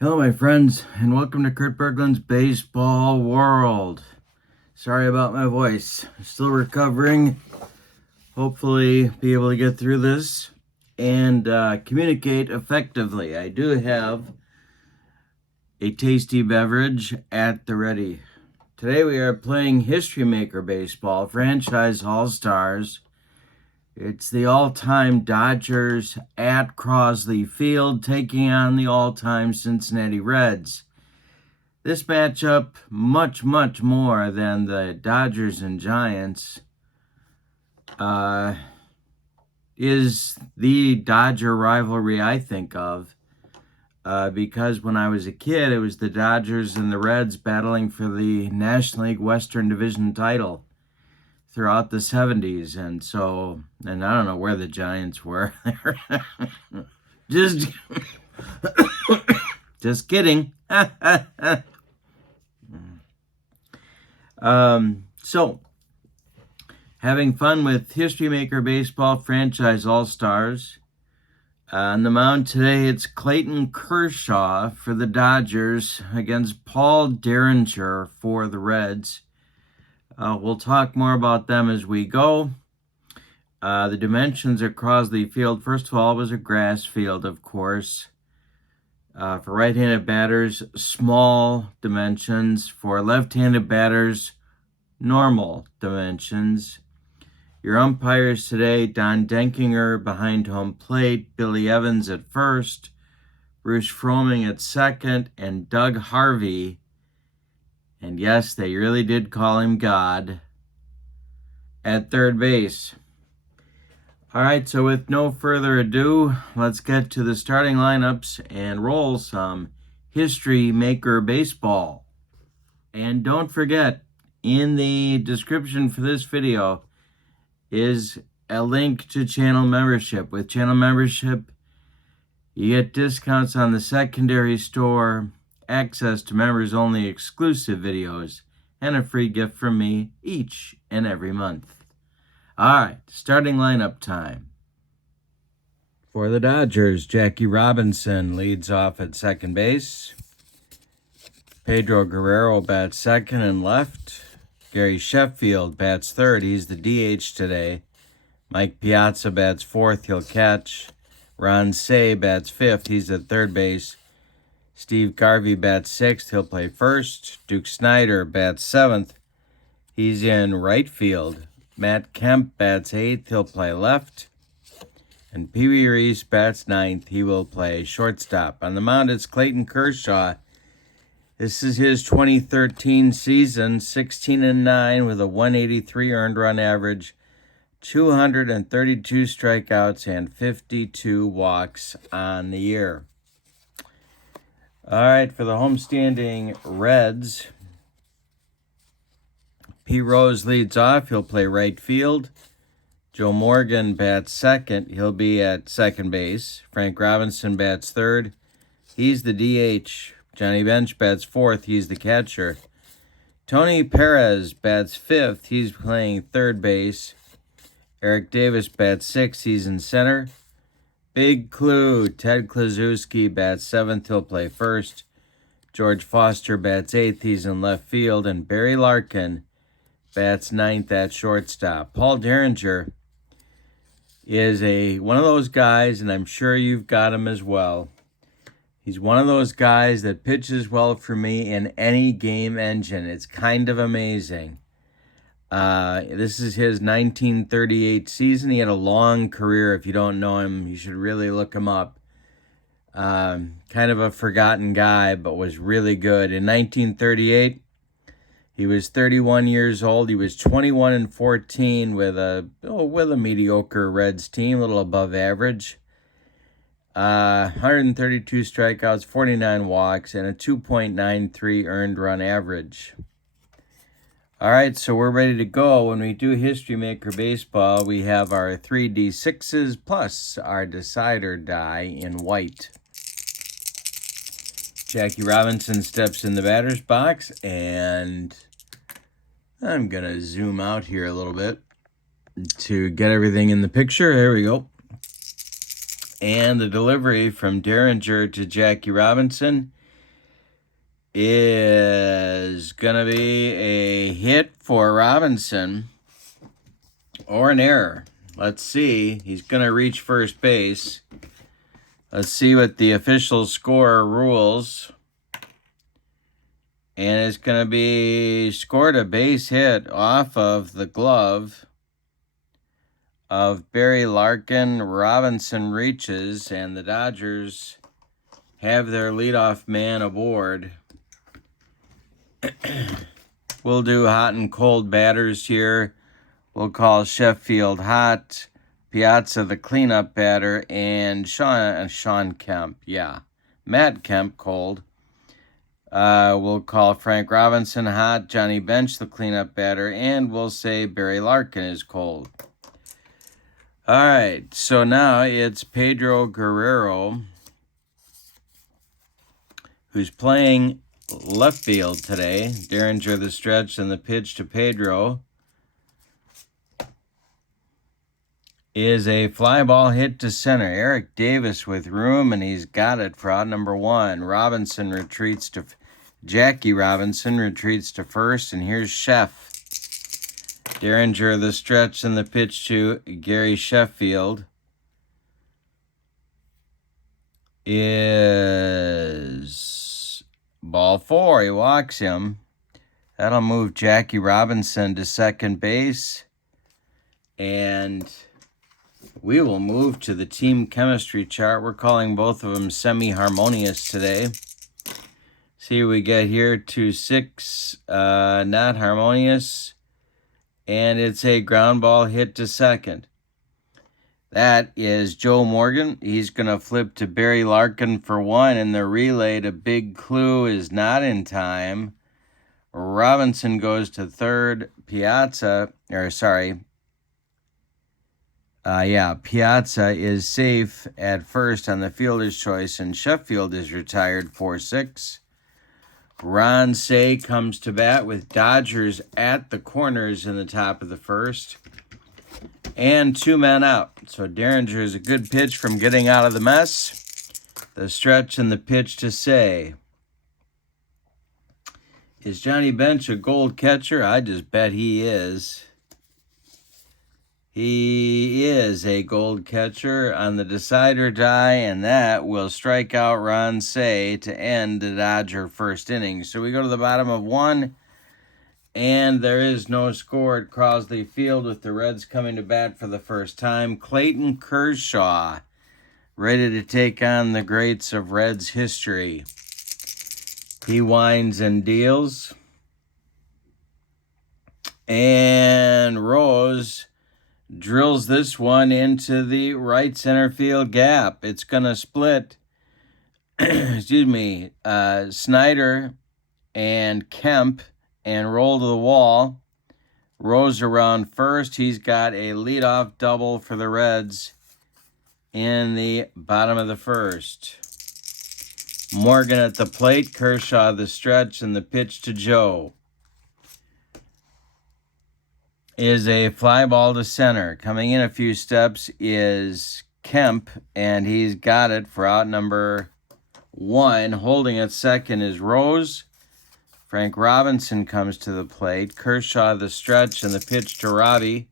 Hello, my friends, and welcome to Kurt Berglund's Baseball World. Sorry about my voice. I'm still recovering. Hopefully, be able to get through this and communicate effectively. I do have a tasty beverage at the ready. Today, we are playing History Maker Baseball, Franchise All-Stars. It's the all-time Dodgers at Crosley Field taking on the all-time Cincinnati Reds. This matchup, much more than the Dodgers and Giants, is the Dodger rivalry I think of. Because when I was a kid, it was the Dodgers and the Reds battling for the National League Western Division title throughout the 70s. And I don't know where the Giants were. just, just kidding. So, having fun with History Maker Baseball Franchise All-Stars. On the mound today, it's Clayton Kershaw for the Dodgers against Paul Derringer for the Reds. We'll talk more about them as we go. The dimensions at Crosley Field, first of all, was a grass field, of course. For right-handed batters, small dimensions. For left-handed batters, normal dimensions. Your umpires today, Don Denkinger behind home plate, Billy Evans at first, Bruce Fromming at second, and Doug Harvey, and yes, they really did call him God, at third base. All right, so with no further ado, let's get to the starting lineups and roll some History Maker Baseball. And don't forget, in the description for this video is a link to channel membership. With channel membership, you get discounts on the secondary store, access to members-only exclusive videos, and a free gift from me each and every month. All right, starting lineup time. For the Dodgers, Jackie Robinson leads off at second base. Pedro Guerrero bats second and left. Gary Sheffield bats third. He's the DH today. Mike Piazza bats fourth. He'll catch. Ron Cey bats fifth. He's at third base. Steve Garvey bats sixth. He'll play first. Duke Snider bats seventh. He's in right field. Matt Kemp bats eighth. He'll play left. And Pee Wee Reese bats ninth. He will play shortstop. On the mound, it's Clayton Kershaw. This is his 2013 season, 16-9 with a 183 earned run average, 232 strikeouts, and 52 walks on the year. All right, for the homestanding Reds, Pete Rose leads off. He'll play right field. Joe Morgan bats second. He'll be at second base. Frank Robinson bats third. He's the DH. Johnny Bench bats fourth. He's the catcher. Tony Perez bats fifth. He's playing third base. Eric Davis bats sixth. He's in center. Big clue, Ted Kluszewski bats seventh. He'll play first. George Foster bats eighth. He's in left field. And Barry Larkin bats ninth at shortstop. Paul Derringer is one of those guys, and I'm sure you've got him as well. He's one of those guys that pitches well for me in any game engine. It's kind of amazing. This is his 1938 season. He had a long career. If you don't know him, you should really look him up. Kind of a forgotten guy, but was really good. In 1938, he was 31 years old. He was 21-14 with a mediocre Reds team, a little above average. 132 strikeouts, 49 walks, and a 2.93 earned run average. All right, so we're ready to go. When we do History Maker Baseball, we have our 3D6s plus our decider die in white. Jackie Robinson steps in the batter's box, and I'm going to zoom out here a little bit to get everything in the picture. There we go. And the delivery from Derringer to Jackie Robinson is going to be a hit for Robinson or an error. Let's see. He's going to reach first base. Let's see what the official score rules. And it's going to be scored a base hit off of the glove of Barry Larkin. Robinson reaches, and the Dodgers have their leadoff man aboard. We'll do hot and cold batters here. We'll call Sheffield hot, Piazza the cleanup batter, and Sean Kemp, Matt Kemp cold. We'll call Frank Robinson hot, Johnny Bench the cleanup batter, and we'll say Barry Larkin is cold. All right, so now it's Pedro Guerrero, who's playing left field today. Derringer the stretch, and the pitch to Pedro is a fly ball hit to center. Eric Davis with room, and he's got it for out number 1. Jackie Robinson retreats to first, and here's Chef. Derringer the stretch, and the pitch to Gary Sheffield is ball 4. He walks him. That'll move Jackie Robinson to second base, and we will move to the team chemistry chart. We're calling both of them semi-harmonious today. See what we get here, 2-6, not harmonious, and it's a ground ball hit to second. That is Joe Morgan. He's going to flip to Barry Larkin for 1, and the relay to Big Clue is not in time. Robinson goes to third. Piazza is safe at first on the fielder's choice, and Sheffield is retired 4-6. Ron Say comes to bat with Dodgers at the corners in the top of the first, and 2 men out. So Derringer is a good pitch from getting out of the mess. The stretch and the pitch to Say. Is Johnny Bench a gold catcher? I just bet he is. He is a gold catcher on the decider die, and that will strike out Ron Say to end the Dodger first inning. So we go to the bottom of 1, and there is no score at Crosley Field with the Reds coming to bat for the first time. Clayton Kershaw ready to take on the greats of Reds history. He winds and deals. And Rose drills this one into the right center field gap. It's going to split, Snyder and Kemp, and roll to the wall. Rose around first. He's got a leadoff double for the Reds in the bottom of the first. Morgan at the plate, Kershaw the stretch, and the pitch to Joe is a fly ball to center. Coming in a few steps is Kemp, and he's got it for out number 1. Holding at second is Rose. Frank Robinson comes to the plate. Kershaw the stretch, and the pitch to Robbie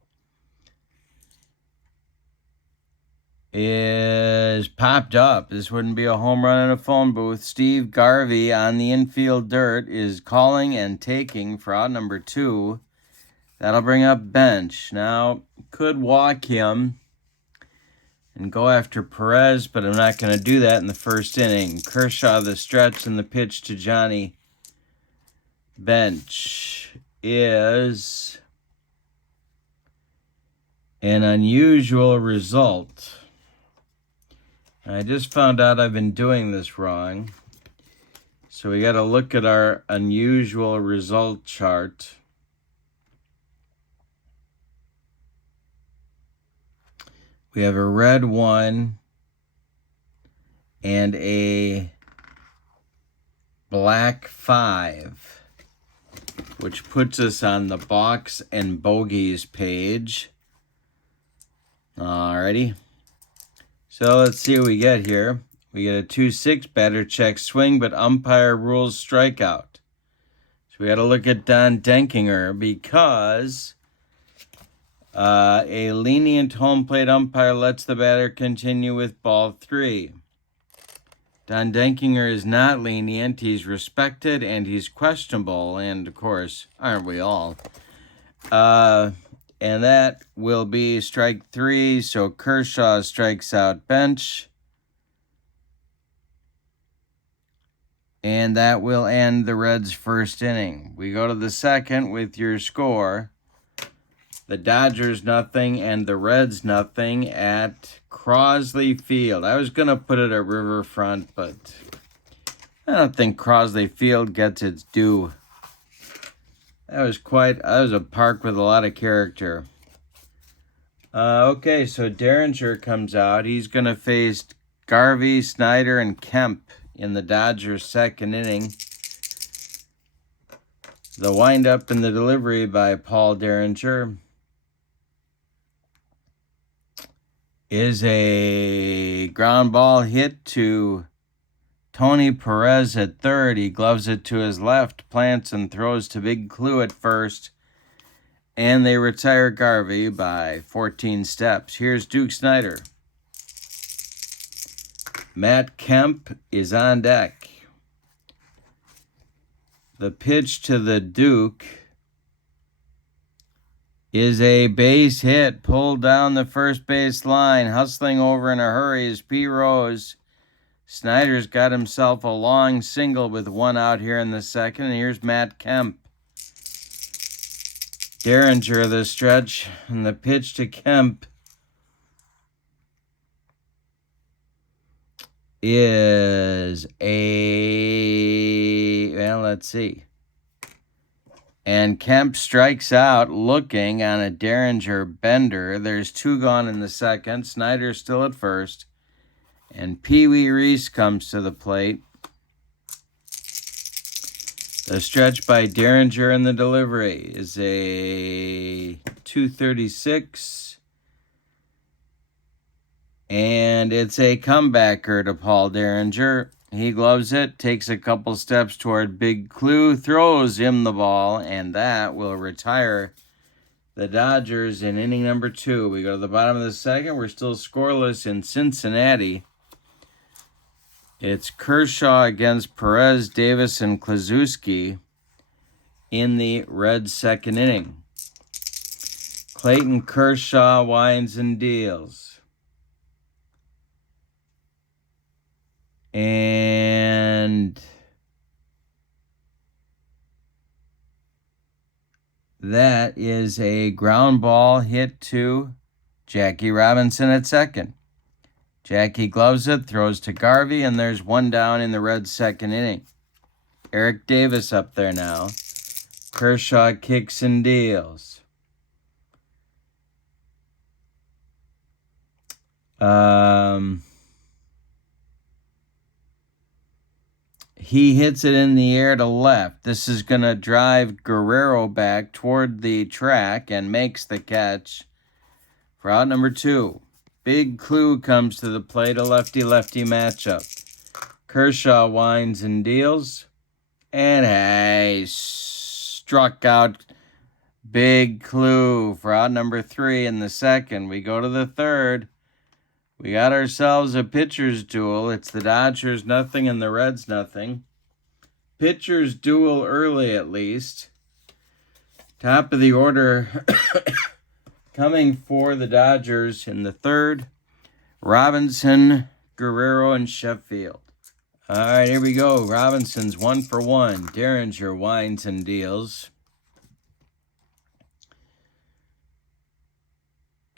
is popped up. This wouldn't be a home run in a phone booth. Steve Garvey on the infield dirt is calling and taking for out number 2. That'll bring up Bench. Now, could walk him and go after Perez, but I'm not going to do that in the first inning. Kershaw the stretch, and the pitch to Johnny Bench is an unusual result. I just found out I've been doing this wrong. So we got to look at our unusual result chart. We have a red 1 and a black 5, which puts us on the Box and Bogeys page. Alrighty. So let's see what we get here. We get a 2-6 batter check swing, but umpire rules strikeout. So we got to look at Don Denkinger because a lenient home plate umpire lets the batter continue with ball 3. Don Denkinger is not lenient. He's respected and he's questionable. And, of course, aren't we all? And that will be strike 3. So Kershaw strikes out bench. And that will end the Reds' first inning. We go to the second with your score. The Dodgers 0 and the Reds 0 at Crosley Field. I was going to put it at Riverfront, but I don't think Crosley Field gets its due. That was a park with a lot of character. Okay, so Derringer comes out. He's going to face Garvey, Snyder, and Kemp in the Dodgers' second inning. The windup and the delivery by Paul Derringer is a ground ball hit to Tony Perez at third. He gloves it to his left, plants and throws to Big Clue at first, and they retire Garvey by 14 steps. Here's Duke Snyder. Matt Kemp is on deck. The pitch to the Duke is a base hit pulled down the first base line. Hustling over in a hurry is P. Rose. Snyder's got himself a long single with 1 out here in the second. And here's Matt Kemp. Derringer the stretch, and the pitch to Kemp is let's see. And Kemp strikes out looking on a Derringer bender. There's 2 gone in the second. Snyder's still at first. And Pee Wee Reese comes to the plate. The stretch by Derringer and the delivery is a 236. And it's a comebacker to Paul Derringer. He gloves it, takes a couple steps toward Big Clue, throws him the ball, and that will retire the Dodgers in inning number 2. We go to the bottom of the second. We're still scoreless in Cincinnati. It's Kershaw against Perez, Davis, and Klaczewski in the Reds' second inning. Clayton Kershaw winds and deals. And that is a ground ball hit to Jackie Robinson at second. Jackie gloves it, throws to Garvey, and there's 1 down in the Reds' second inning. Eric Davis up there now. Kershaw kicks and deals. He hits it in the air to left. This is going to drive Guerrero back toward the track and makes the catch for out number 2. Big Clue comes to the plate, a lefty-lefty matchup. Kershaw winds and deals, and he struck out Big Clue for out number 3 in the second. We go to the third. We got ourselves a pitcher's duel. It's the Dodgers 0 and the Reds 0. Pitcher's duel early, at least. Top of the order coming for the Dodgers in the third. Robinson, Guerrero, and Sheffield. All right, here we go. Robinson's 1 for 1. Derringer winds and deals.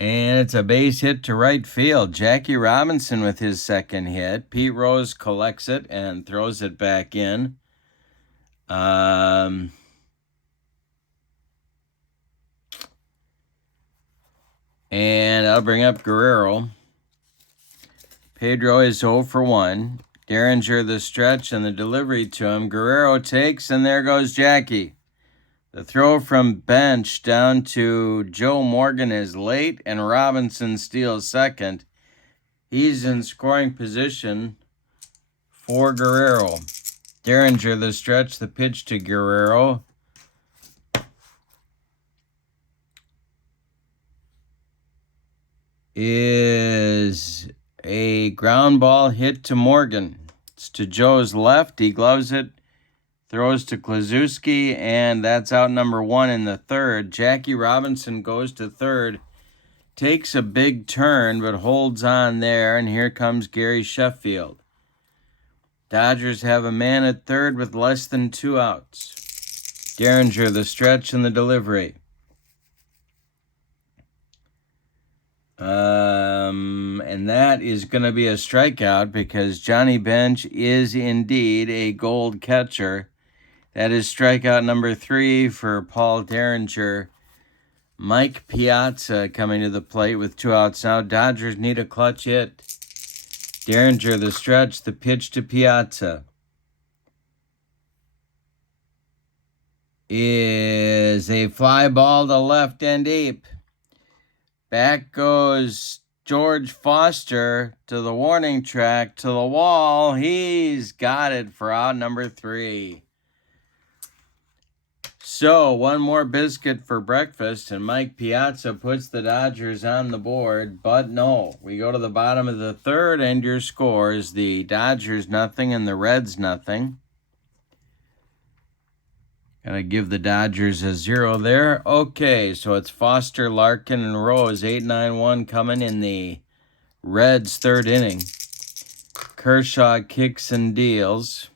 And it's a base hit to right field. Jackie Robinson with his second hit. Pete Rose collects it and throws it back in. And I'll bring up Guerrero. Pedro is 0 for 1. Derringer the stretch and the delivery to him. Guerrero takes, and there goes Jackie. The throw from bench down to Joe Morgan is late, and Robinson steals second. He's in scoring position for Guerrero. Derringer, the stretch, the pitch to Guerrero. Is a ground ball hit to Morgan. It's to Joe's left. He gloves it, throws to Kluszewski, and that's out number 1 in the third. Jackie Robinson goes to third, takes a big turn, but holds on there, and here comes Gary Sheffield. Dodgers have a man at third with less than 2 outs. Derringer, the stretch and the delivery. And that is going to be a strikeout because Johnny Bench is indeed a gold catcher. That is strikeout number 3 for Paul Derringer. Mike Piazza coming to the plate with 2 outs now. Dodgers need a clutch hit. Derringer, the stretch, the pitch to Piazza. Is a fly ball to left and deep. Back goes George Foster to the warning track, to the wall. He's got it for out number 3. So, one more biscuit for breakfast, and Mike Piazza puts the Dodgers on the board. But no, we go to the bottom of the third, and your score is the Dodgers nothing and the Reds nothing. Gotta give the Dodgers a 0 there. Okay, so it's Foster, Larkin, and Rose. 8-9-1 coming in the Reds' third inning. Kershaw kicks and deals.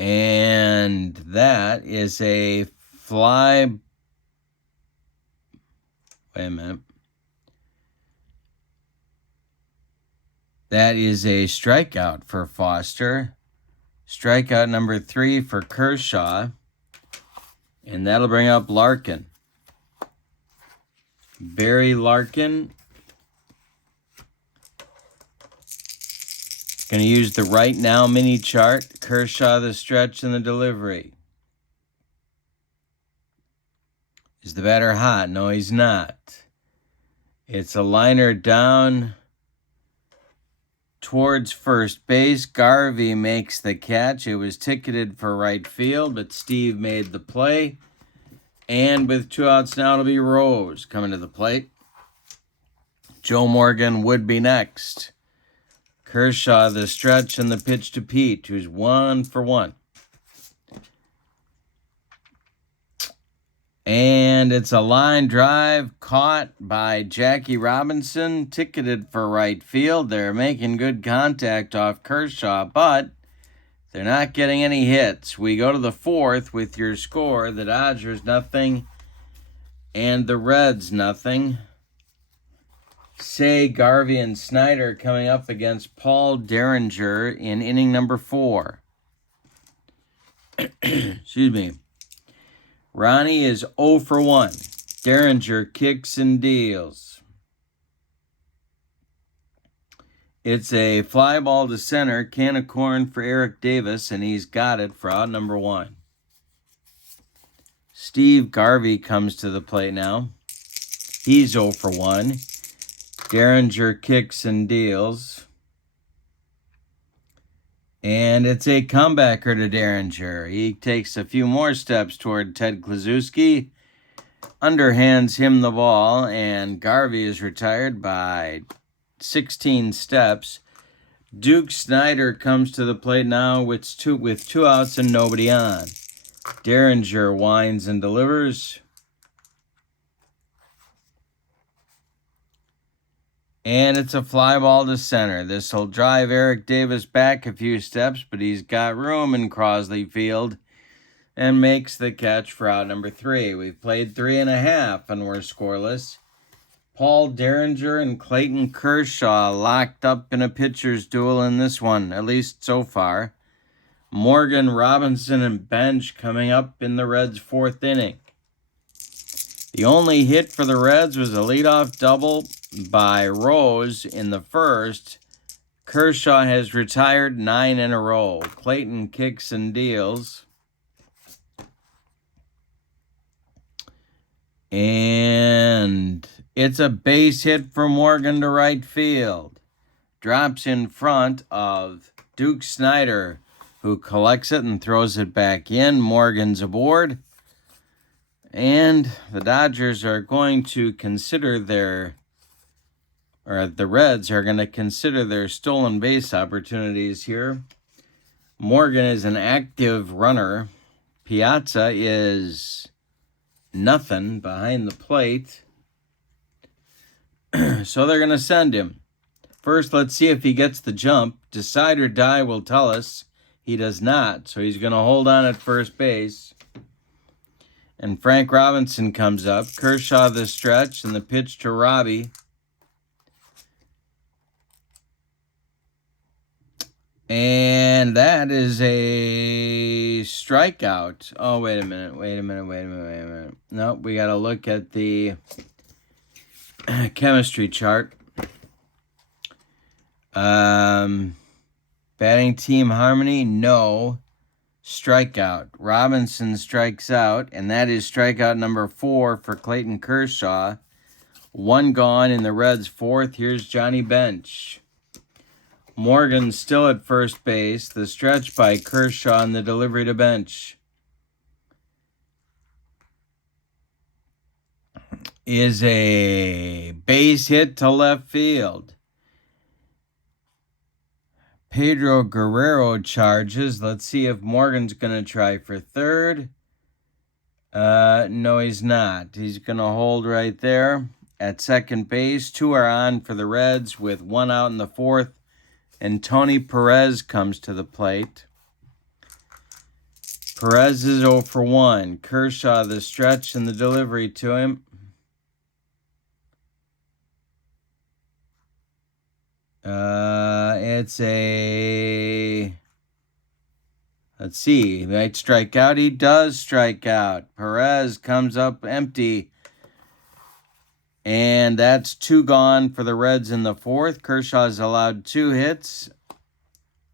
And that is a fly. Wait a minute. That is a strikeout for Foster. Strikeout number 3 for Kershaw. And that'll bring up Larkin. Barry Larkin. Going to use the right now mini chart. Kershaw, the stretch and the delivery. Is the batter hot? No, he's not. It's a liner down towards first base. Garvey makes the catch. It was ticketed for right field, but Steve made the play. And with 2 outs now, it'll be Rose coming to the plate. Joe Morgan would be next. Kershaw, the stretch and the pitch to Pete, who's 1 for 1. And it's a line drive caught by Jackie Robinson, ticketed for right field. They're making good contact off Kershaw, but they're not getting any hits. We go to the fourth with your score, the Dodgers nothing and the Reds nothing. Say, Garvey, and Snyder coming up against Paul Derringer in inning number 4. Excuse me. Ronnie is 0 for 1. Derringer kicks and deals. It's a fly ball to center, can of corn for Eric Davis, and he's got it for out number 1. Steve Garvey comes to the plate now. He's 0 for 1. Derringer kicks and deals. And it's a comebacker to Derringer. He takes a few more steps toward Ted Kluszewski, underhands him the ball, and Garvey is retired by 16 steps. Duke Snyder comes to the plate now with 2 outs and nobody on. Derringer winds and delivers. And it's a fly ball to center. This will drive Eric Davis back a few steps, but he's got room in Crosley Field and makes the catch for out number 3. We've played 3.5 and we're scoreless. Paul Derringer and Clayton Kershaw locked up in a pitcher's duel in this one, at least so far. Morgan, Robinson, and Bench coming up in the Reds' 4th inning. The only hit for the Reds was a leadoff double by Rose in the first. Kershaw has retired 9 in a row. Clayton kicks and deals. And it's a base hit for Morgan to right field. drops in front of Duke Snyder, who collects it and throws it back in. Morgan's aboard. And the Dodgers are going to consider the Reds are going to consider their stolen base opportunities here. Morgan is an active runner. Piazza is nothing behind the plate. So they're going to send him. First, let's see if he gets the jump. Decide or die will tell us. He does not, so he's going to hold on at first base. And Frank Robinson comes up. Kershaw the stretch and the pitch to Robbie. And that is a strikeout. Oh, wait a minute. Nope, we got to look at the chemistry chart. Batting team harmony, no. Strikeout. Robinson strikes out, and that is strikeout number 4 for Clayton Kershaw. 1 gone in the Reds' fourth. Here's Johnny Bench. Morgan still at first base. The stretch by Kershaw and the delivery to Bench is a base hit to left field. Pedro Guerrero charges. Let's see if Morgan's going to try for third. No, he's not. He's going to hold right there at second base. 2 are on for the Reds with 1 out in the fourth. And Tony Perez comes to the plate. Perez is 0 for 1. Kershaw the stretch and the delivery to him. It's a... Let's see. He might strike out. He does strike out. Perez comes up empty. And that's 2 gone for the Reds in the fourth. Kershaw's allowed 2 hits.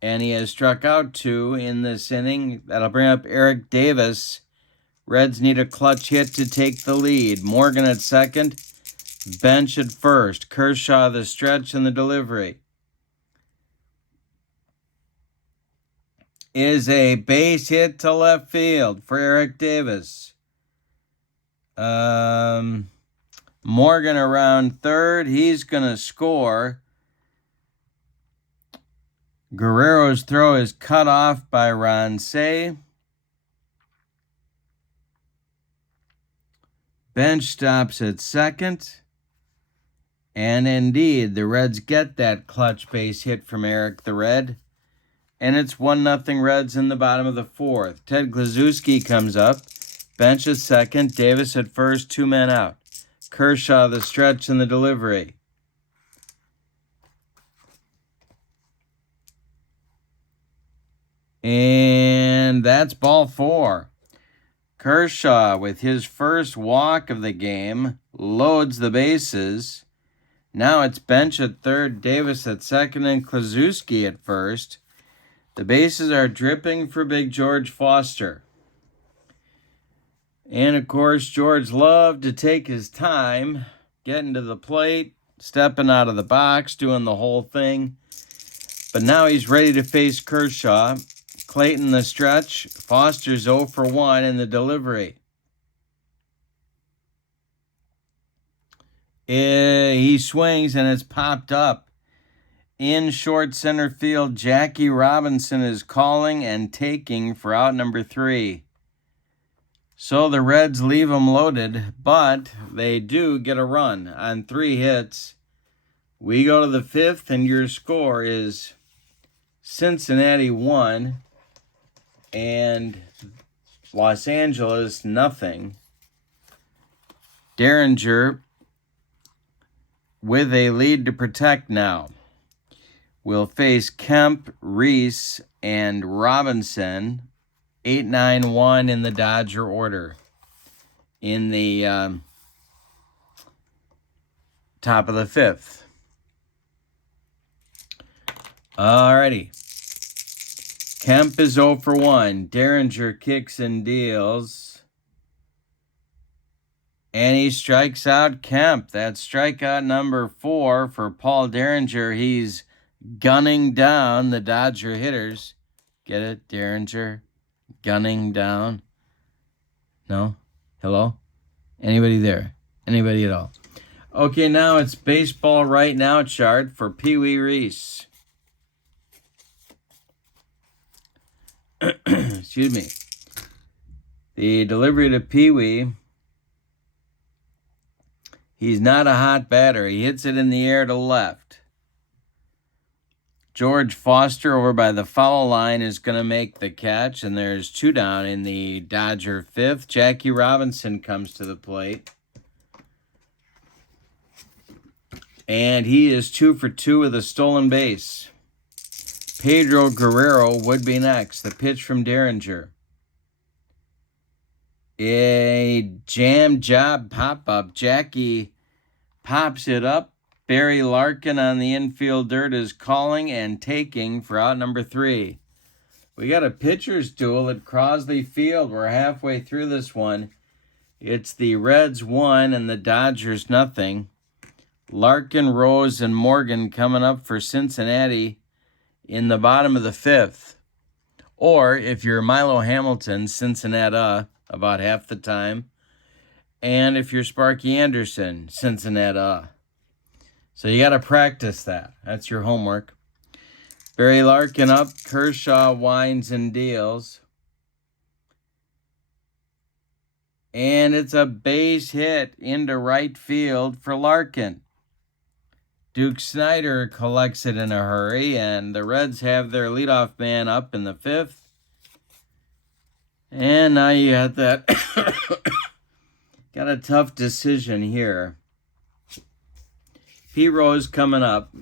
And he has struck out 2 in this inning. That'll bring up Eric Davis. Reds need a clutch hit to take the lead. Morgan at second. Bench at first. Kershaw the stretch and the delivery. Is a base hit to left field for Eric Davis. Morgan around third. He's going to score. Guerrero's throw is cut off by Ransay. Bench stops at second. And indeed, the Reds get that clutch base hit from Eric the Red. And it's 1-0 Reds in the bottom of the fourth. Ted Kluszewski comes up. Bench at second. Davis at first. 2 men out. Kershaw the stretch and the delivery. And that's ball 4. Kershaw, with his first walk of the game, loads the bases. Now it's Bench at third, Davis at second, and Kluszewski at first. The bases are dripping for Big George Foster. And, of course, George loved to take his time, getting to the plate, stepping out of the box, doing the whole thing. But now he's ready to face Kershaw. Clayton the stretch. Foster's 0 for 1 in the delivery. He swings and it's popped up. In short center field, Jackie Robinson is calling and taking for out number 3. So the Reds leave them loaded, but they do get a run on 3 hits. We go to the 5th, and your score is Cincinnati 1 and Los Angeles 0. Derringer with a lead to protect now. Will face Kemp, Reese, and Robinson, 8-9-1 in the Dodger order. In the top of the 5th. Alrighty. Kemp is 0 for 1. Derringer kicks and deals. And he strikes out Kemp. That's strikeout number 4 for Paul Derringer. He's gunning down the Dodger hitters. Get it, Derringer? Gunning down. No? Hello? Anybody there? Anybody at all? Okay, now it's baseball right now chart for Pee Wee Reese. Excuse me. The delivery to Pee Wee. He's not a hot batter. He hits it in the air to left. George Foster over by the foul line is going to make the catch, and there's 2 down in the Dodger fifth. Jackie Robinson comes to the plate. And he is 2 for 2 with a stolen base. Pedro Guerrero would be next. The pitch from Derringer. A jam job pop-up. Jackie pops it up. Barry Larkin on the infield dirt is calling and taking for out number 3. We got a pitcher's duel at Crosley Field. We're halfway through this one. It's the Reds 1 and the Dodgers nothing. Larkin, Rose, and Morgan coming up for Cincinnati in the bottom of the 5th. Or, if you're Milo Hamilton, Cincinnati about half the time. And if you're Sparky Anderson, Cincinnati. So you got to practice that. That's your homework. Barry Larkin up. Kershaw winds and deals. And it's a base hit into right field for Larkin. Duke Snyder collects it in a hurry, and the Reds have their leadoff man up in the 5th. And now you got that. Got a tough decision here. Pete Rose coming up.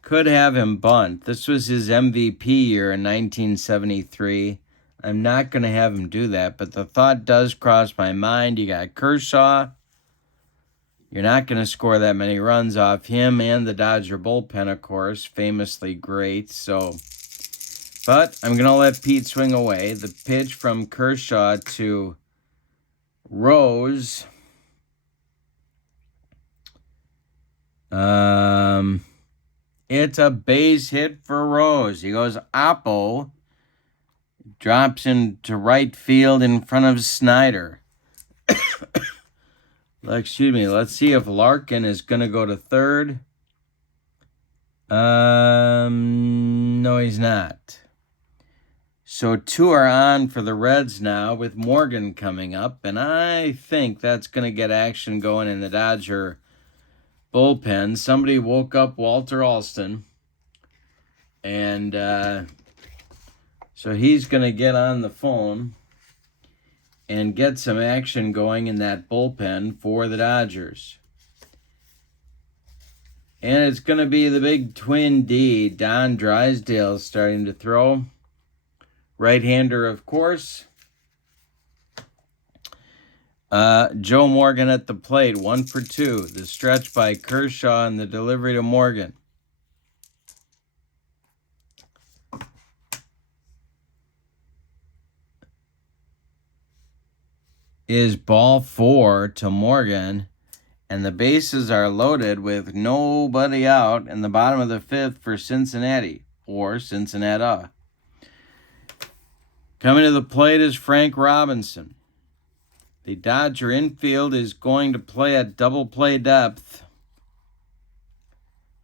Could have him bunt. This was his MVP year in 1973. I'm not going to have him do that, but the thought does cross my mind. You got Kershaw. You're not going to score that many runs off him and the Dodger bullpen, of course, famously great. But I'm going to let Pete swing away. The pitch from Kershaw to Rose. It's a base hit for Rose. He goes oppo, drops into right field in front of Snyder. Excuse me. Let's see if Larkin is going to go to third. No, he's not. So 2 are on for the Reds now with Morgan coming up, and I think that's going to get action going in the Dodger bullpen. Somebody woke up Walter Alston, and so he's going to get on the phone and get some action going in that bullpen for the Dodgers. And it's going to be the big twin D, Don Drysdale, starting to throw. Right-hander, of course. Joe Morgan at the plate, 1 for 2. The stretch by Kershaw and the delivery to Morgan. Is ball 4 to Morgan, and the bases are loaded with nobody out in the bottom of the 5th for Cincinnati, or Cincinnati. Coming to the plate is Frank Robinson. The Dodger infield is going to play at double play depth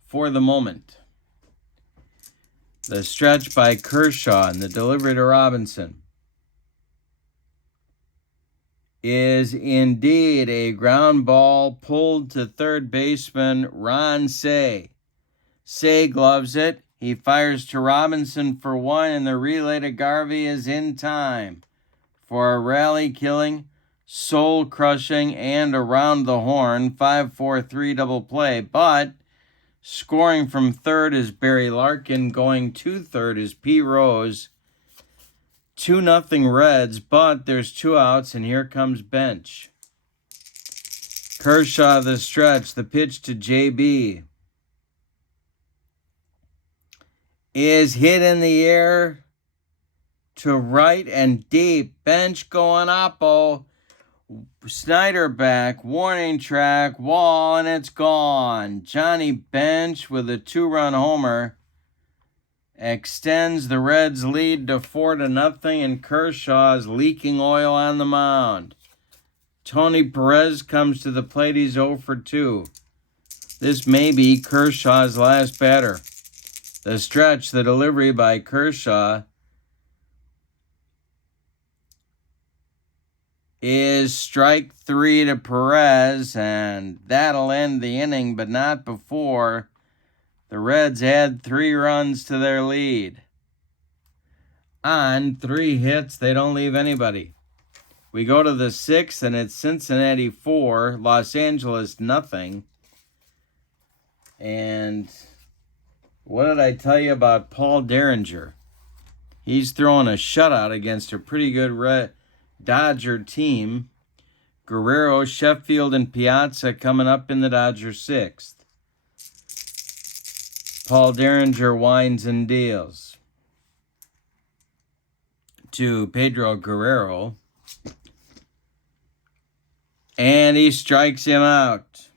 for the moment. The stretch by Kershaw and the delivery to Robinson is indeed a ground ball pulled to third baseman Ron Cey. Cey gloves it. He fires to Robinson for 1, and the relay to Garvey is in time for a rally-killing, soul-crushing, and around-the-horn 5-4-3 double play. But scoring from third is Barry Larkin. Going to third is P. Rose. 2-0 Reds, but there's 2 outs, and here comes bench. Kershaw the stretch, the pitch to JB. Is hit in the air to right and deep. Bench going oppo. Snyder back, warning track, wall, and it's gone. Johnny Bench with a 2-run homer extends the Reds' lead to 4-0, and Kershaw is leaking oil on the mound. Tony Perez comes to the plate. He's 0 for 2. This may be Kershaw's last batter. The stretch, the delivery by Kershaw is strike 3 to Perez, and that'll end the inning, but not before the Reds add 3 runs to their lead. On 3 hits, they don't leave anybody. We go to the 6th, and it's Cincinnati 4, Los Angeles 0. And what did I tell you about Paul Derringer? He's throwing a shutout against a pretty good Dodger team. Guerrero, Sheffield, and Piazza coming up in the Dodger 6th. Paul Derringer winds and deals to Pedro Guerrero, and he strikes him out.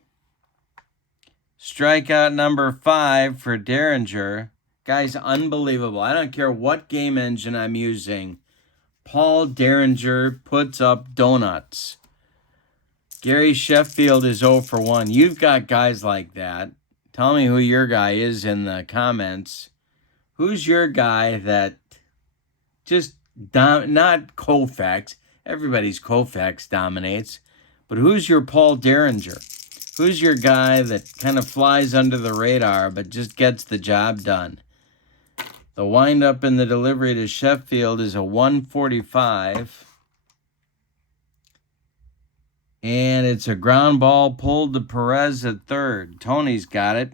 Strikeout number 5 for Derringer. Guy's unbelievable. I don't care what game engine I'm using. Paul Derringer puts up donuts. Gary Sheffield is 0 for 1. You've got guys like that. Tell me who your guy is in the comments. Who's your guy that just not Koufax. Everybody's Koufax dominates. But who's your Paul Derringer? Who's your guy that kind of flies under the radar but just gets the job done? The windup in the delivery to Sheffield is a 145. And it's a ground ball pulled to Perez at third. Tony's got it.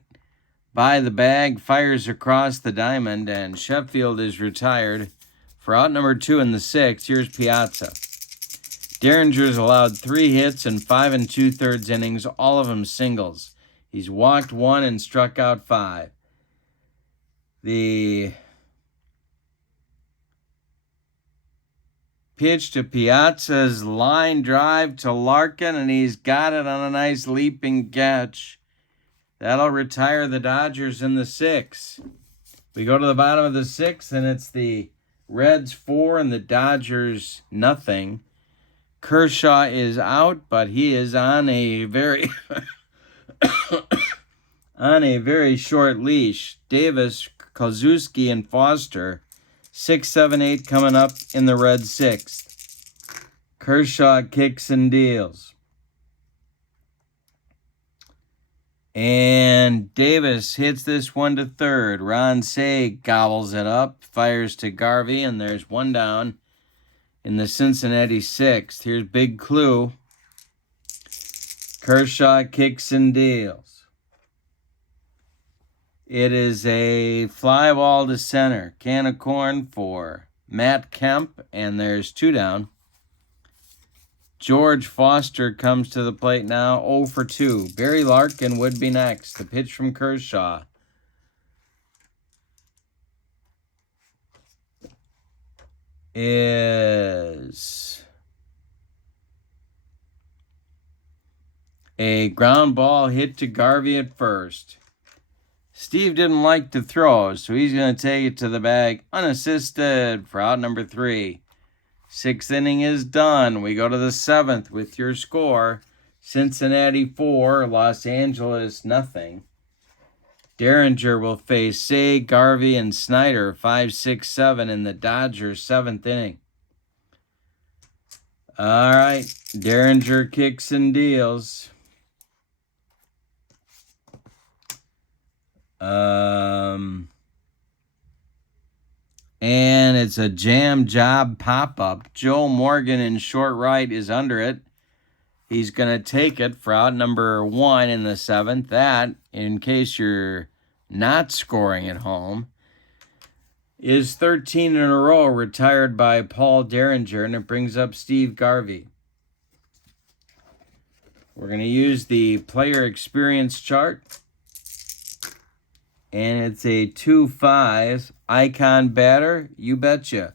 By the bag, fires across the diamond, and Sheffield is retired for out number 2 in the 6th. Here's Piazza. Derringer's allowed 3 hits in 5 2/3 innings, all of them singles. He's walked 1 and struck out 5. The pitch to Piazza's line drive to Larkin, and he's got it on a nice leaping catch. That'll retire the Dodgers in the 6th. We go to the bottom of the 6th, and it's the Reds 4 and the Dodgers 0. Kershaw is out, but he is on a very short leash. Davis, Kozuski, and Foster, 6, 7, 8 coming up in the Red 6th. Kershaw kicks and deals. And Davis hits this one to third. Ron Say gobbles it up, fires to Garvey, and there's one down in the Cincinnati 6th. Here's Big Clue. Kershaw kicks and deals. It is a fly ball to center. Can of corn for Matt Kemp, and there's 2 down. George Foster comes to the plate now, 0 for 2. Barry Larkin would be next. The pitch from Kershaw is a ground ball hit to Garvey at first. Steve didn't like to throw, so he's going to take it to the bag unassisted for out number 3. 6th inning is done. We go to the 7th with your score. Cincinnati 4, Los Angeles 0. Derringer will face Say, Garvey, and Snyder 5, 6, 7 in the Dodgers 7th inning. All right, Derringer kicks and deals. And it's a jam job pop-up. Joe Morgan in short right is under it. He's going to take it for out number 1 in the 7th. That, in case you're not scoring at home, is 13 in a row retired by Paul Derringer, and it brings up Steve Garvey. We're going to use the player experience chart. And it's a 2-5 icon batter, you betcha.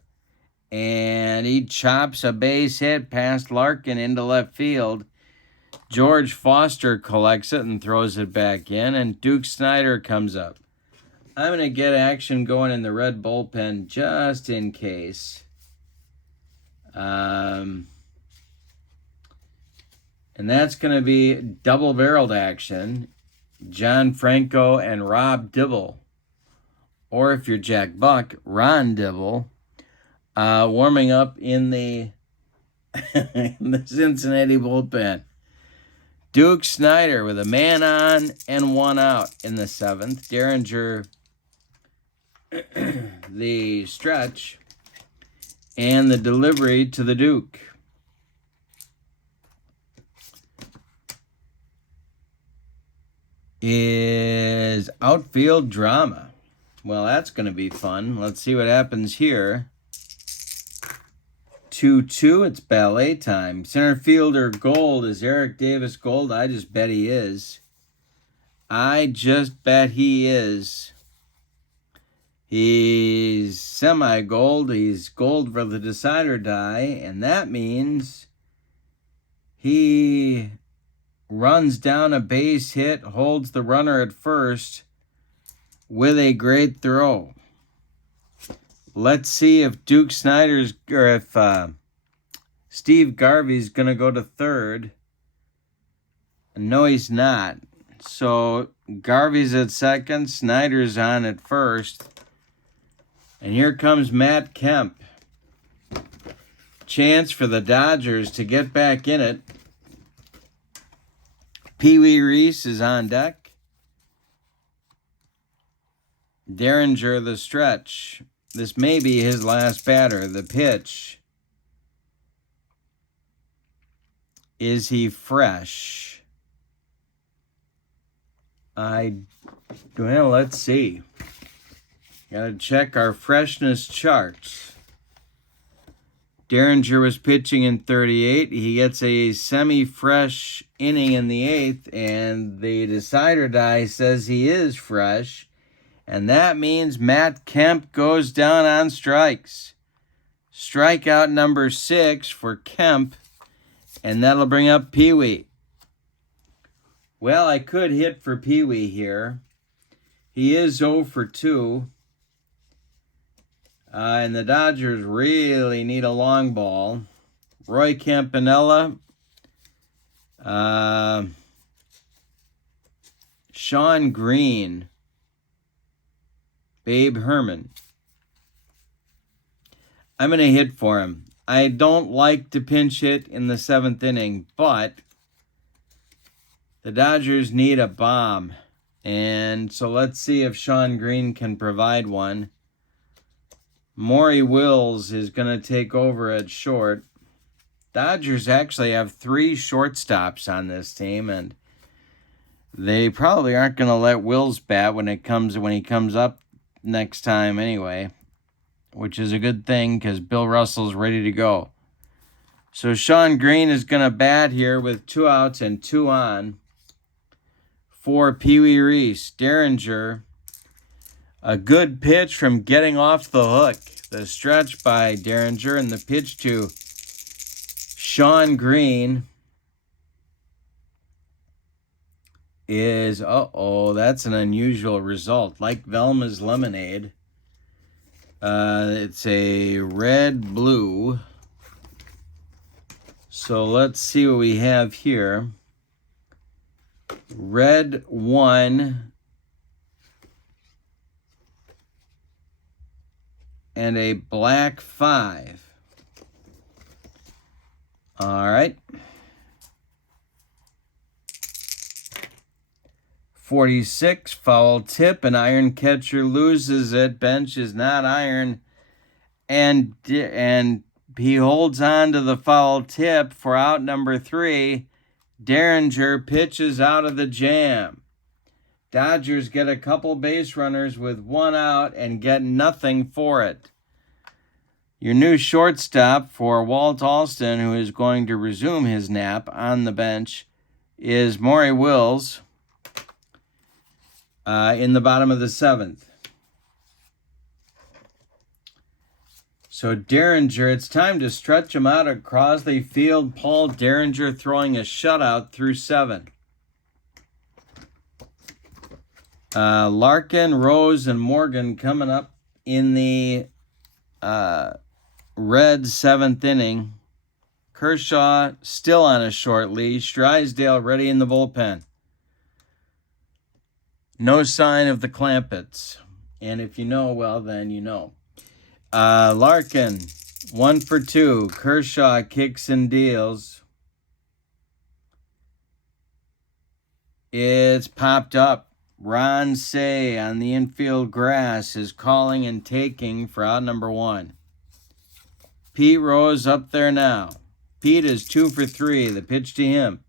and he chops a base hit past Larkin into left field. George Foster collects it and throws it back in, and Duke Snider comes up. I'm going to get action going in the Red bullpen just in case. And that's going to be double-barreled action. John Franco and Rob Dibble. Or if you're Jack Buck, Ron Dibble. Warming up in the, in the Cincinnati bullpen. Duke Snider with a man on and one out in the 7th. Derringer, the stretch, and the delivery to the Duke. Is outfield drama. Well, that's going to be fun. Let's see what happens here. 2-2, it's ballet time. Center fielder Gold. Is Eric Davis Gold? I just bet he is. He's semi-gold. He's gold for the decider die, and that means he runs down a base hit, holds the runner at first with a great throw. Let's see if Duke Snider's, or if Steve Garvey's going to go to third. No, he's not. So Garvey's at second, Snider's on at first. And here comes Matt Kemp. Chance for the Dodgers to get back in it. Pee Wee Reese is on deck. Derringer the stretch. This may be his last batter. The pitch. Is he fresh? Well, let's see. Gotta check our freshness charts. Derringer was pitching in 38. He gets a semi-fresh inning in the 8th, and the decider die says he is fresh. And that means Matt Kemp goes down on strikes. Strikeout number 6 for Kemp, and that'll bring up Pee Wee. Well, I could hit for Pee Wee here. He is 0 for 2. And the Dodgers really need a long ball. Roy Campanella. Sean Green. Babe Herman. I'm going to hit for him. I don't like to pinch hit in the 7th inning, but the Dodgers need a bomb. And so let's see if Sean Green can provide one. Maury Wills is going to take over at short. Dodgers actually have 3 shortstops on this team, and they probably aren't going to let Wills bat when he comes up next time anyway, which is a good thing because Bill Russell's ready to go. So Sean Green is going to bat here with 2 outs and 2 on for Pee Wee Reese. Derringer, a good pitch from getting off the hook. The stretch by Derringer and the pitch to Sean Green is, that's an unusual result. Like Velma's lemonade. It's a red-blue. So let's see what we have here. Red 1 and a black 5. All right. 46, foul tip, an iron catcher loses it. Bench is not iron. And he holds on to the foul tip for out number 3. Derringer pitches out of the jam. Dodgers get a couple base runners with 1 out and get nothing for it. Your new shortstop for Walt Alston, who is going to resume his nap on the bench, is Maury Wills in the bottom of the 7th. So Derringer, it's time to stretch him out at Crosley Field. Paul Derringer throwing a shutout through 7. Larkin, Rose, and Morgan coming up in the Reds' 7th inning. Kershaw still on a short leash. Drysdale ready in the bullpen. No sign of the Clampets. And if you know, well, then you know. Larkin, 1 for 2. Kershaw kicks and deals. It's popped up. Ron Say on the infield grass is calling and taking for out number 1. Pete Rose up there now. Pete is 2 for 3. The pitch to him.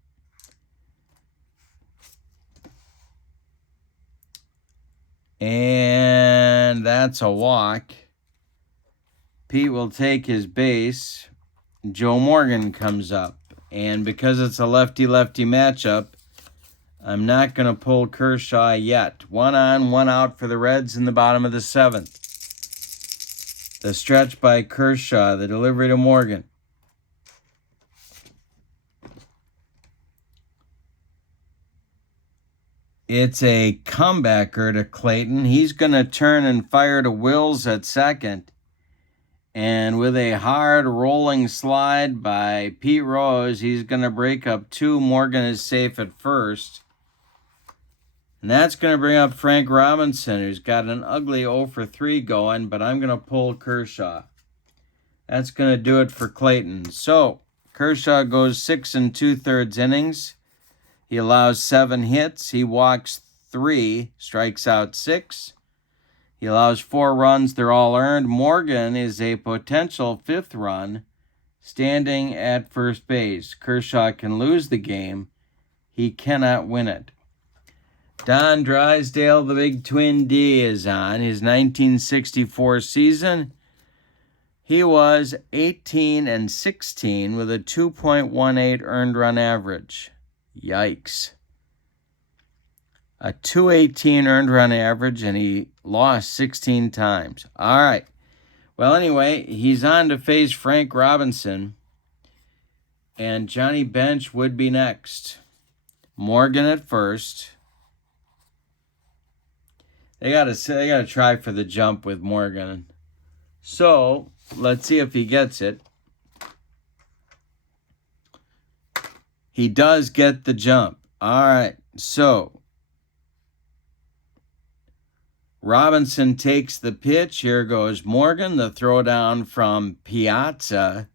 And that's a walk. Pete will take his base. Joe Morgan comes up. And because it's a lefty-lefty matchup, I'm not going to pull Kershaw yet. 1 on, 1 out for the Reds in the bottom of the 7th. The stretch by Kershaw, the delivery to Morgan. It's a comebacker to Clayton. He's going to turn and fire to Wills at second. And with a hard rolling slide by Pete Rose, he's going to break up 2. Morgan is safe at first. And that's going to bring up Frank Robinson, who's got an ugly 0 for 3 going, but I'm going to pull Kershaw. That's going to do it for Clayton. So, Kershaw goes 6 2/3 innings. He allows 7 hits. He walks 3, strikes out 6. He allows 4 runs. They're all earned. Morgan is a potential 5th run, standing at first base. Kershaw can lose the game. He cannot win it. Don Drysdale, the big Twin D, is on his 1964 season. He was 18 16 with a 2.18 earned run average. Yikes. A 218 earned run average, and he lost 16 times. All right. Well, anyway, he's on to face Frank Robinson, and Johnny Bench would be next. Morgan at first. They gotta try for the jump with Morgan. So let's see if he gets it. He does get the jump. All right. So Robinson takes the pitch. Here goes Morgan. The throwdown from Piazza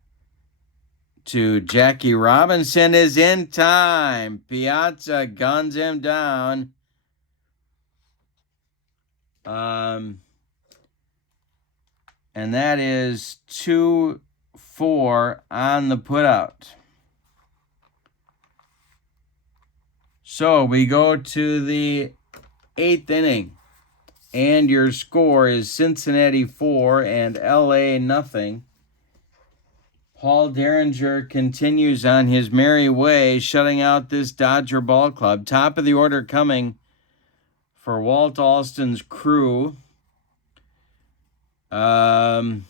to Jackie Robinson is in time. Piazza guns him down. And that is 2-4 on the putout. So we go to the 8th inning, and your score is Cincinnati 4 and LA nothing. Paul Derringer continues on his merry way, shutting out this Dodger ball club. Top of the order coming for Walt Alston's crew. And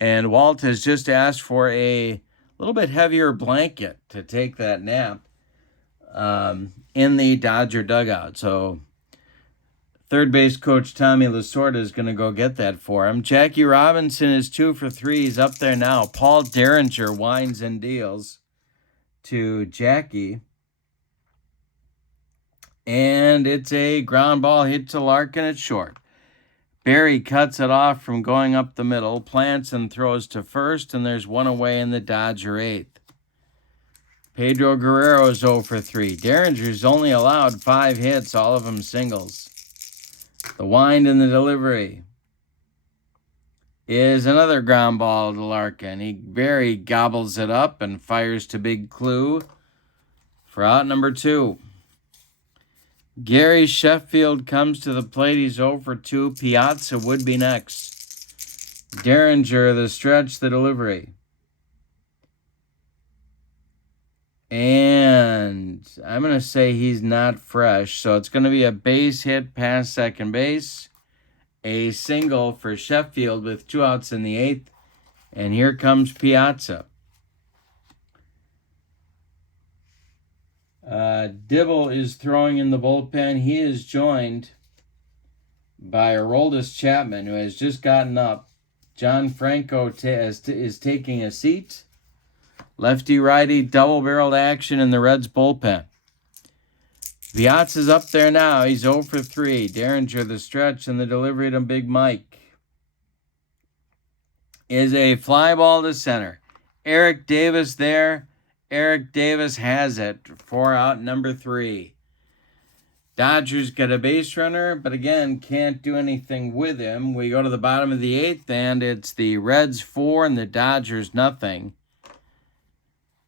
Walt has just asked for a little bit heavier blanket to take that nap in the Dodger dugout. So third base coach Tommy Lasorda is going to go get that for him. Jackie Robinson is 2 for 3. He's up there now. Paul Derringer winds and deals to Jackie. And it's a ground ball hit to Larkin at short. Barry cuts it off from going up the middle, plants and throws to first, and there's 1 away in the Dodger 8th. Pedro Guerrero's 0 for 3. Derringer's only allowed 5 hits, all of them singles. The wind and the delivery is another ground ball to Larkin. Barry gobbles it up and fires to Big Clue for out number 2. Gary Sheffield comes to the plate. He's 0 for 2. Piazza would be next. Derringer, the stretch, the delivery. And I'm going to say he's not fresh. So it's going to be a base hit past second base. A single for Sheffield with 2 outs in the 8th. And here comes Piazza. Dibble is throwing in the bullpen. He is joined by Aroldis Chapman, who has just gotten up. John Franco is taking a seat. Lefty-righty double-barreled action in the Reds bullpen. Piazza's up there now. He's 0 for 3. Derringer, the stretch, and the delivery to Big Mike is a fly ball to center. Eric Davis there. Eric Davis has it. 4 out, number 3. Dodgers get a base runner, but again, can't do anything with him. We go to the bottom of the 8th, and it's the Reds 4 and the Dodgers nothing.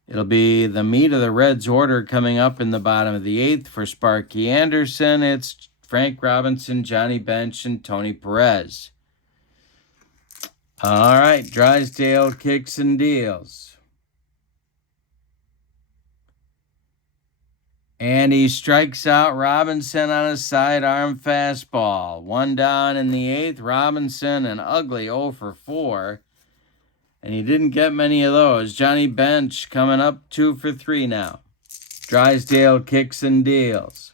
It'll be the meat of the Reds order coming up in the bottom of the 8th for Sparky Anderson. It's Frank Robinson, Johnny Bench, and Tony Perez. All right, Drysdale kicks and deals. And he strikes out Robinson on a sidearm fastball. 1 down in the 8th. Robinson, an ugly 0 for 4. And he didn't get many of those. Johnny Bench coming up 2 for 3 now. Drysdale kicks and deals.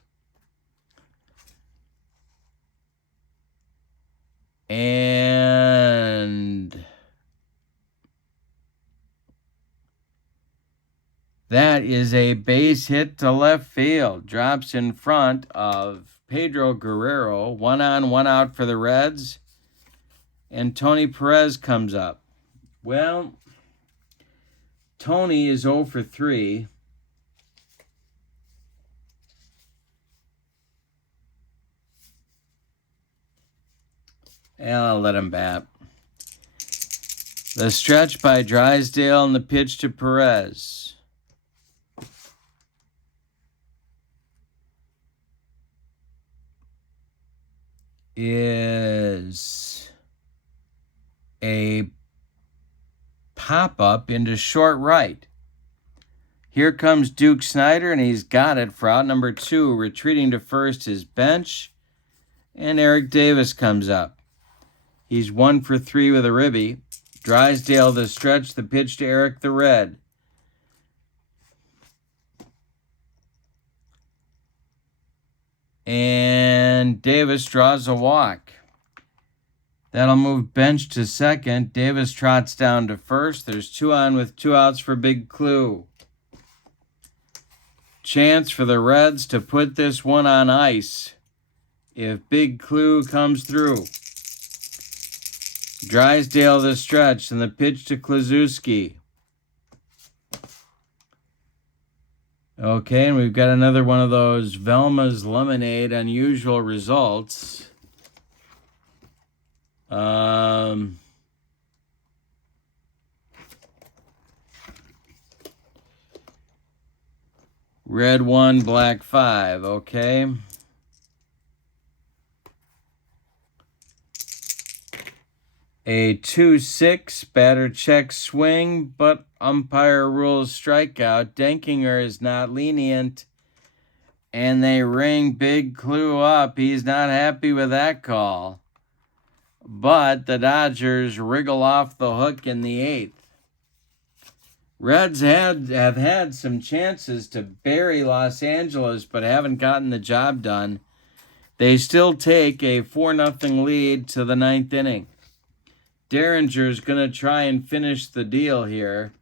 And that is a base hit to left field. Drops in front of Pedro Guerrero. 1 on, 1 out for the Reds. And Tony Perez comes up. Well, Tony is 0 for 3. And I'll let him bat. The stretch by Drysdale and the pitch to Perez. Is a pop-up into short right. Here comes Duke Snyder, and he's got it for out number 2. Retreating to first is Bench, and Eric Davis comes up. He's 1 for 3 with a ribby. Drysdale the stretch, the pitch to Eric the Red. And Davis draws a walk. That'll move Bench to second. Davis trots down to first. There's 2 on with 2 outs for Big Clue. Chance for the Reds to put this one on ice if Big Clue comes through. Drysdale the stretch and the pitch to Kluszewski. Okay, and we've got another one of those Velma's Lemonade unusual results. Red 1, black 5, okay. A 2-6, batter check swing, but umpire rules strikeout. Derringer is not lenient, and they ring Big Clue up. He's not happy with that call. But the Dodgers wriggle off the hook in the 8th. Reds have had some chances to bury Los Angeles, but haven't gotten the job done. They still take a 4-0 lead to the 9th inning. Derringer's going to try and finish the deal here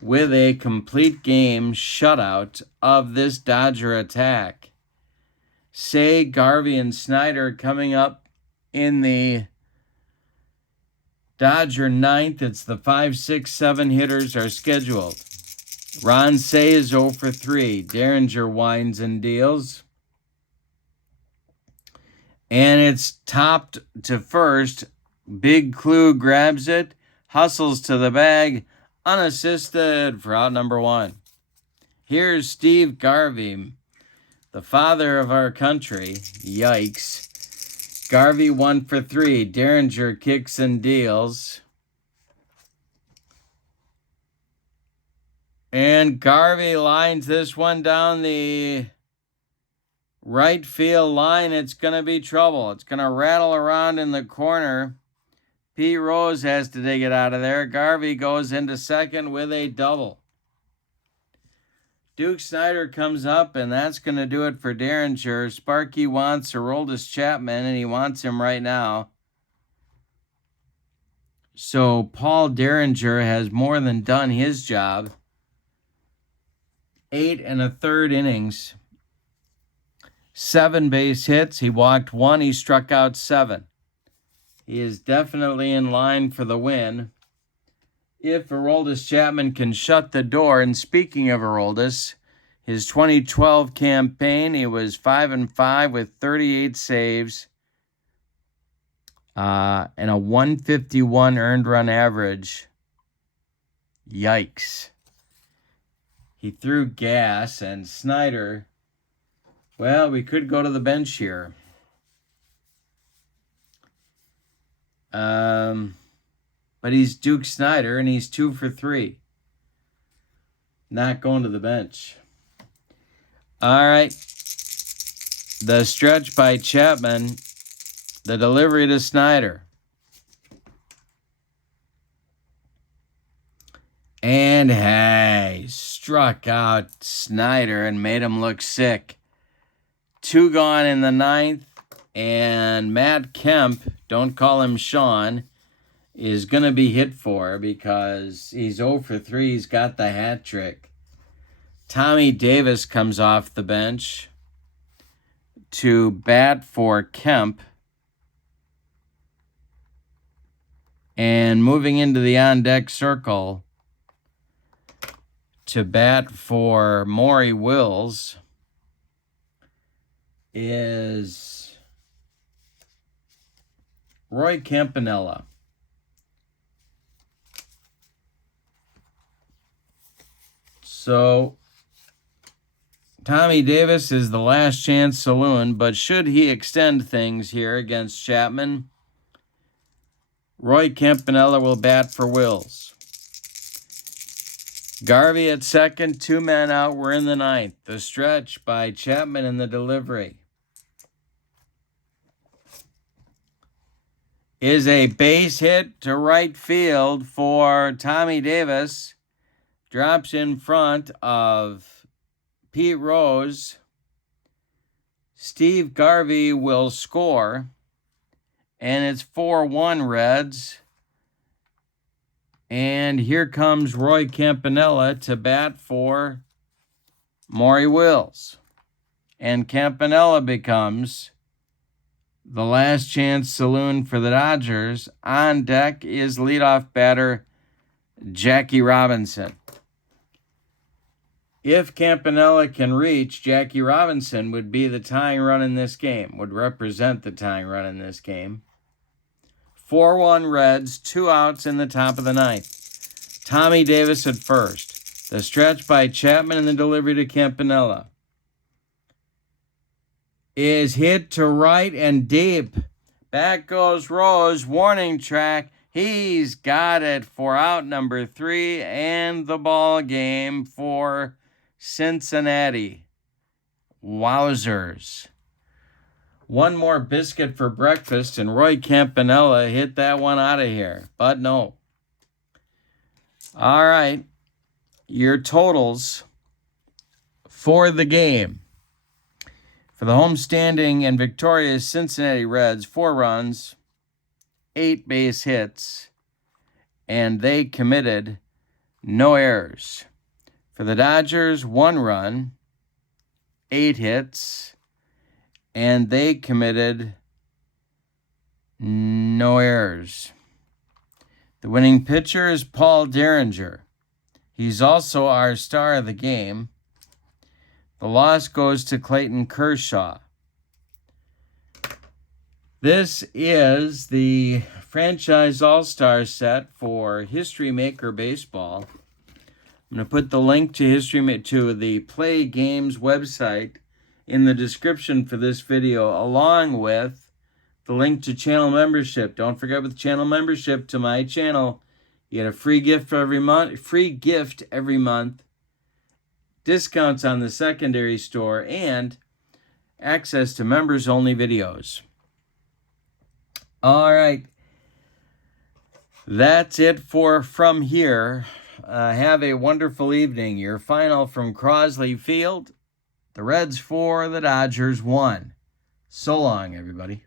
with a complete game shutout of this Dodger attack. Say, Garvey, and Snyder coming up in the Dodger 9th. It's the 5, 6, 7 hitters are scheduled. Ron Say is 0 for 3. Derringer winds and deals. And it's topped to first. Big Clue grabs it, hustles to the bag, unassisted for out number 1. Here's Steve Garvey, the father of our country. Yikes. Garvey 1 for 3. Derringer kicks and deals. And Garvey lines this one down the right field line. It's going to be trouble. It's going to rattle around in the corner. Pete Rose has to dig it out of there. Garvey goes into second with a double. Duke Snider comes up, and that's going to do it for Derringer. Sparky wants Aroldis Chapman, and he wants him right now. So Paul Derringer has more than done his job. 8 1/3 innings. 7 base hits. He walked 1. He struck out 7. He is definitely in line for the win. If Aroldis Chapman can shut the door, and speaking of Aroldis, his 2012 campaign, he was 5-5 with 38 saves and a 151 earned run average. Yikes. He threw gas, and Snider, well, we could go to the bench here. But he's Duke Snider, and he's 2 for 3. Not going to the bench. All right. The stretch by Chapman. The delivery to Snider. And hey, struck out Snider and made him look sick. 2 gone in the 9th. And Matt Kemp, don't call him Sean, is going to be hit for because he's 0 for 3. He's got the hat trick. Tommy Davis comes off the bench to bat for Kemp. And moving into the on-deck circle to bat for Maury Wills is Roy Campanella. So Tommy Davis is the last chance saloon, but should he extend things here against Chapman, Roy Campanella will bat for Wills. Garvey at second, 2 men out. We're in the 9th. The stretch by Chapman in the delivery is a base hit to right field for Tommy Davis. Drops in front of Pete Rose. Steve Garvey will score. And it's 4-1 Reds. And here comes Roy Campanella to bat for Maury Wills. And Campanella becomes the last chance saloon for the Dodgers. On deck is leadoff batter Jackie Robinson. If Campanella can reach, Jackie Robinson would be the tying run in this game, would represent the tying run in this game. 4-1 Reds, 2 outs in the top of the 9th. Tommy Davis at first. The stretch by Chapman and the delivery to Campanella is hit to right and deep. Back goes Rose, warning track. He's got it for out number 3 and the ball game for Cincinnati. Wowzers. One more biscuit for breakfast, and Roy Campanella hit that one out of here. But no. All right. Your totals for the game. For the homestanding and victorious Cincinnati Reds, 4 runs, 8 base hits, and they committed no errors. For the Dodgers, 1 run, 8 hits, and they committed no errors. The winning pitcher is Paul Derringer. He's also our star of the game. The loss goes to Clayton Kershaw. This is the franchise all-star set for History Maker Baseball. I'm going to put the link to the Play Games website in the description for this video, along with the link to channel membership. Don't forget, with channel membership to my channel, you get a free gift every month, discounts on the secondary store, and access to members-only videos. All right. That's it for From Here. Have a wonderful evening. Your final from Crosley Field, the Reds 4, the Dodgers 1. So long, everybody.